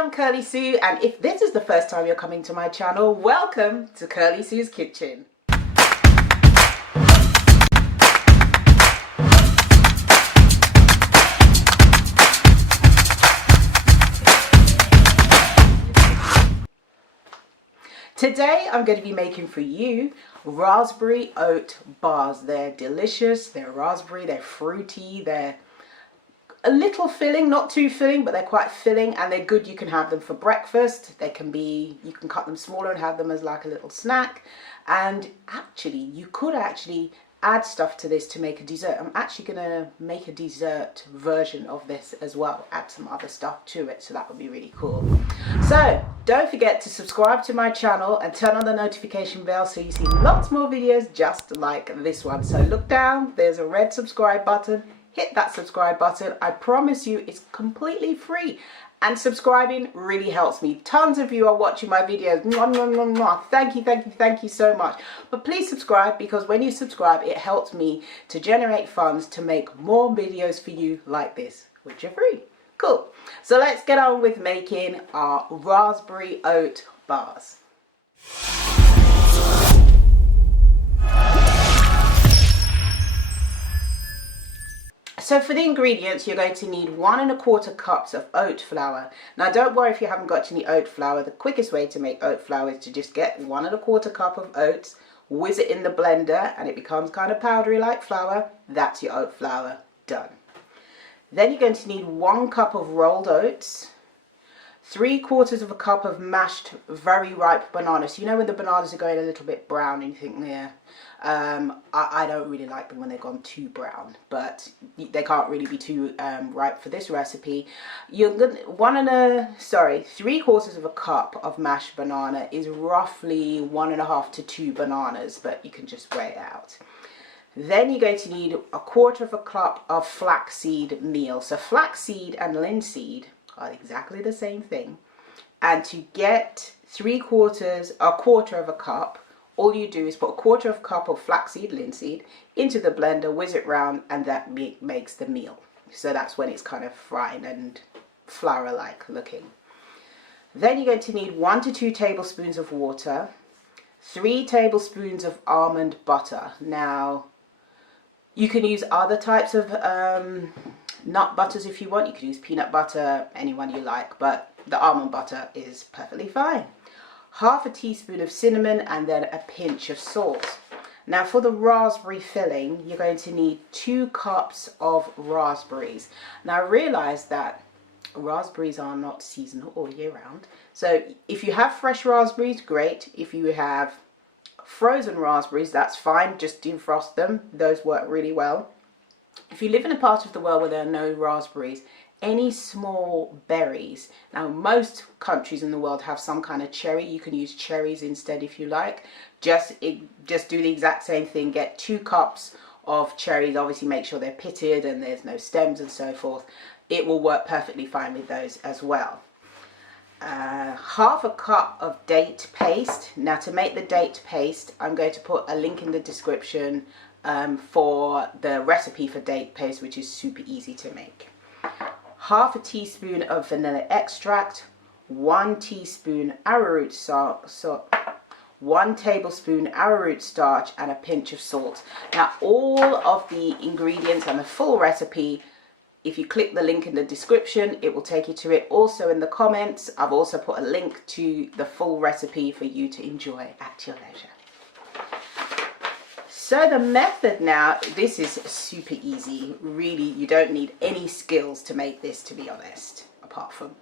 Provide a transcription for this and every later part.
I'm Kirly Sue, and if this is the first time you're coming to my channel, welcome to Kirly Sue's Kitchen. Today I'm going to be making for you raspberry oat bars. They're delicious, they're raspberry, they're fruity, they're a little filling, not too filling, but they're quite filling, and they're good. You can have them for breakfast. They can be, you can cut them smaller and have them as like a little snack. And actually, you could actually add stuff to this to make a dessert. I'm actually going to make a dessert version of this as well, add some other stuff to it, so that would be really cool. So don't forget to subscribe to my channel and turn on the notification bell so you see lots more videos just like this one. So look down, there's a red subscribe button. Hit that subscribe button. I promise you it's completely free, and subscribing really helps me. Tons of you are watching my videos. Mwah, mwah, mwah, mwah. Thank you, thank you, thank you so much. But please subscribe, because when you subscribe it helps me to generate funds to make more videos for you like this, which are free. Cool. So let's get on with making our raspberry oat bars. So for the ingredients, you're going to need 1 1/4 cups of oat flour. Now don't worry if you haven't got any oat flour. The quickest way to make oat flour is to just get 1 1/4 cup of oats, whiz it in the blender, and it becomes kind of powdery like flour. That's your oat flour done. Then you're going to need 1 cup of rolled oats, 3/4 cup of mashed very ripe bananas. You know when the bananas are going a little bit brown and you think, yeah, I don't really like them when they've gone too brown, but they can't really be too ripe for this recipe. You're gonna 3/4 cup of mashed banana is roughly 1 1/2 to 2 bananas, but you can just weigh it out. Then you're going to need 1/4 cup of flaxseed meal. So flaxseed and linseed are exactly the same thing, and to get 1/4 cup, all you do is put 1/4 cup of flaxseed linseed into the blender, whiz it round, and that makes the meal. So that's when it's kind of fried and flour like looking. Then you're going to need 1 to 2 tablespoons of water, 3 tablespoons of almond butter. Now you can use other types of nut butters if you want. You can use peanut butter, anyone you like, but the almond butter is perfectly fine. 1/2 teaspoon of cinnamon, and then a pinch of salt. Now for the raspberry filling, you're going to need 2 cups of raspberries. Now I realize that raspberries are not seasonal all year round, so if you have fresh raspberries, great. If you have frozen raspberries, that's fine, just defrost them. Those work really well. If you live in a part of the world where there are no raspberries, any small berries, now most countries in the world have some kind of cherry. You can use cherries instead if you like. Just do the exact same thing. Get 2 cups of cherries. Obviously make sure they're pitted and there's no stems and so forth. It will work perfectly fine with those as well. 1/2 cup of date paste. Now to make the date paste, I'm going to put a link in the description for the recipe for date paste, which is super easy to make. 1/2 teaspoon of vanilla extract, 1 teaspoon arrowroot salt, 1 tablespoon arrowroot starch, and a pinch of salt. Now all of the ingredients and the full recipe, if you click the link in the description, it will take you to it. Also in the comments, I've also put a link to the full recipe for you to enjoy at your leisure. So the method now, this is super easy. Really, you don't need any skills to make this, to be honest, apart from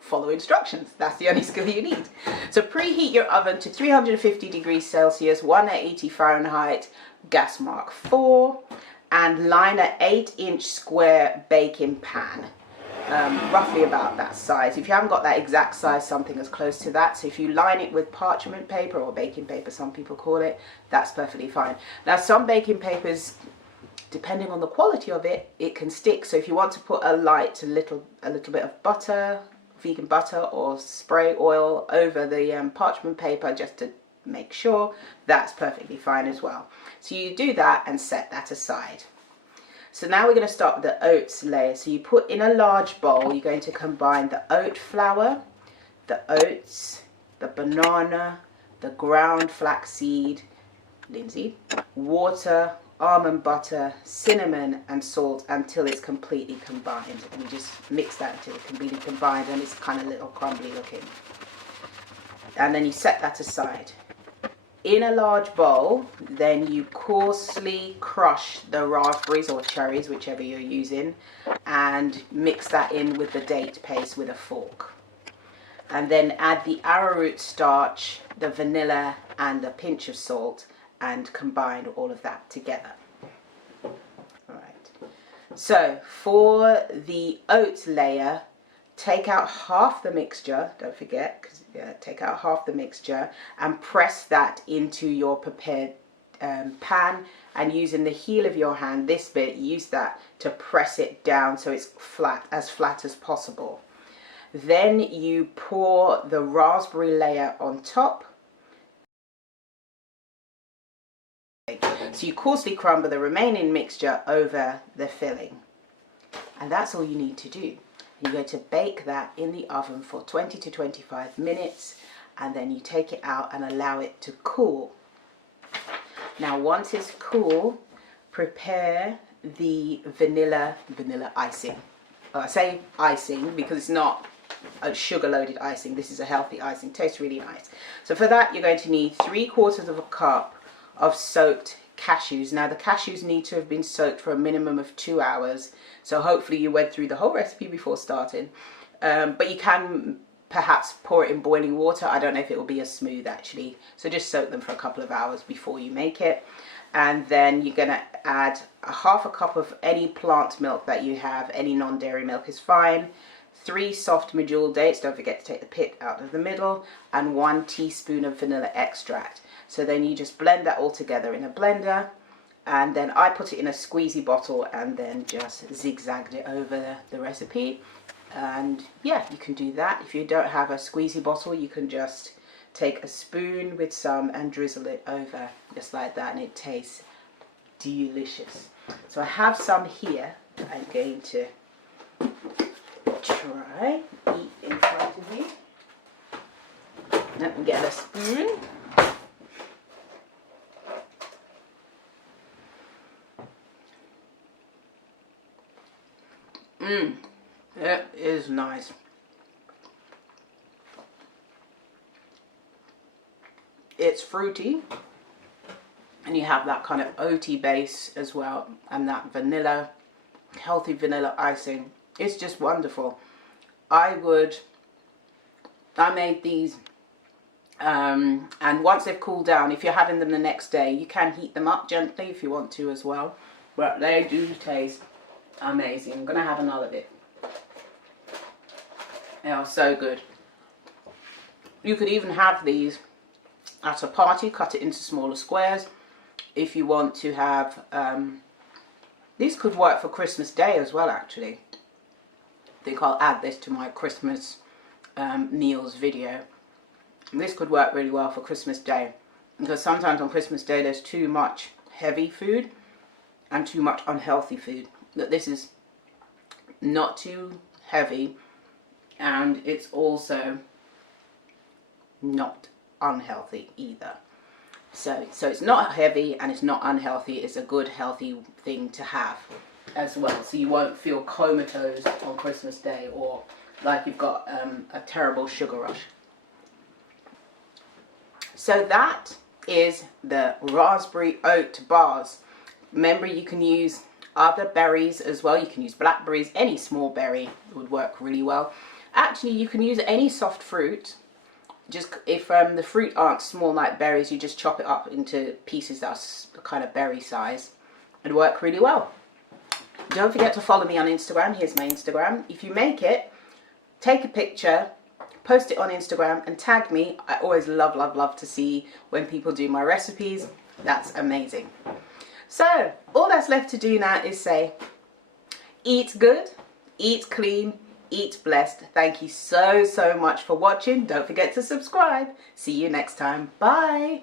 follow instructions. That's the only skill you need. So preheat your oven to 350 degrees Celsius, 180 Fahrenheit, gas mark 4, and line an 8-inch square baking pan. Roughly about that size. If you haven't got that exact size, something as close to that. So if you line it with parchment paper, or baking paper some people call it, that's perfectly fine. Now some baking papers, depending on the quality of it, it can stick. So if you want to put a little bit of butter, vegan butter or spray oil over the parchment paper just to make sure, that's perfectly fine as well. So you do that and set that aside. So now we're going to start with the oats layer. So you put in a large bowl, you're going to combine the oat flour, the oats, the banana, the ground flaxseed, linseed, water, almond butter, cinnamon and salt until it's completely combined. And you just mix that until it's completely combined and it's kind of a little crumbly looking. And then you set that aside. In a large bowl, then you coarsely crush the raspberries or cherries, whichever you're using, and mix that in with the date paste with a fork. And then add the arrowroot starch, the vanilla and a pinch of salt and combine all of that together. Alright, so for the oat layer, take out half the mixture, don't forget, take out half the mixture and press that into your prepared pan, and using the heel of your hand, this bit, use that to press it down so it's flat as possible. Then you pour the raspberry layer on top. So you coarsely crumble the remaining mixture over the filling. And that's all you need to do. You're going to bake that in the oven for 20 to 25 minutes, and then you take it out and allow it to cool. Now once it's cool, prepare the vanilla icing. I say icing because it's not a sugar loaded icing. This is a healthy icing. Tastes really nice. So for that you're going to need 3/4 cup of soaked cashews. Now the cashews need to have been soaked for a minimum of 2 hours, so hopefully you went through the whole recipe before starting, but you can perhaps pour it in boiling water. I don't know if it will be as smooth actually, so just soak them for a couple of hours before you make it. And then you're going to add a 1/2 cup of any plant milk that you have. Any non-dairy milk is fine. 3 soft medjool dates, don't forget to take the pit out of the middle, and 1 teaspoon of vanilla extract. So then you just blend that all together in a blender, and then I put it in a squeezy bottle and then just zigzagged it over the recipe. And yeah, you can do that. If you don't have a squeezy bottle, you can just take a spoon with some and drizzle it over just like that, and it tastes delicious. So I have some here that I'm going to try, eat in front of you. Let me get a spoon. It is nice. It's fruity, and you have that kind of oaty base as well, and that vanilla, healthy vanilla icing. It's just wonderful. I made these and once they've cooled down, if you're having them the next day, you can heat them up gently if you want to as well, but they do taste amazing. I'm gonna have another bit. They are so good. You could even have these at a party, cut it into smaller squares. If you want to have, these could work for Christmas Day as well actually. I think I'll add this to my Christmas meals video. This could work really well for Christmas Day, because sometimes on Christmas Day there's too much heavy food and too much unhealthy food. But this is not too heavy, and it's also not unhealthy either. So it's not heavy and it's not unhealthy. It's a good healthy thing to have as well, so you won't feel comatose on Christmas Day or like you've got a terrible sugar rush. So that is the raspberry oat bars. Remember, you can use other berries as well. You can use blackberries. Any small berry would work really well. Actually, you can use any soft fruit. Just if the fruit aren't small like berries, you just chop it up into pieces that's kind of berry size. It'd work really well. Don't forget to follow me on Instagram. Here's my Instagram. If you make it, take a picture, post it on Instagram and tag me. I always love to see when people do my recipes. That's amazing. So all that's left to do now is say, eat good, eat clean, eat blessed. Thank you so much for watching. Don't forget to subscribe. See you next time. Bye.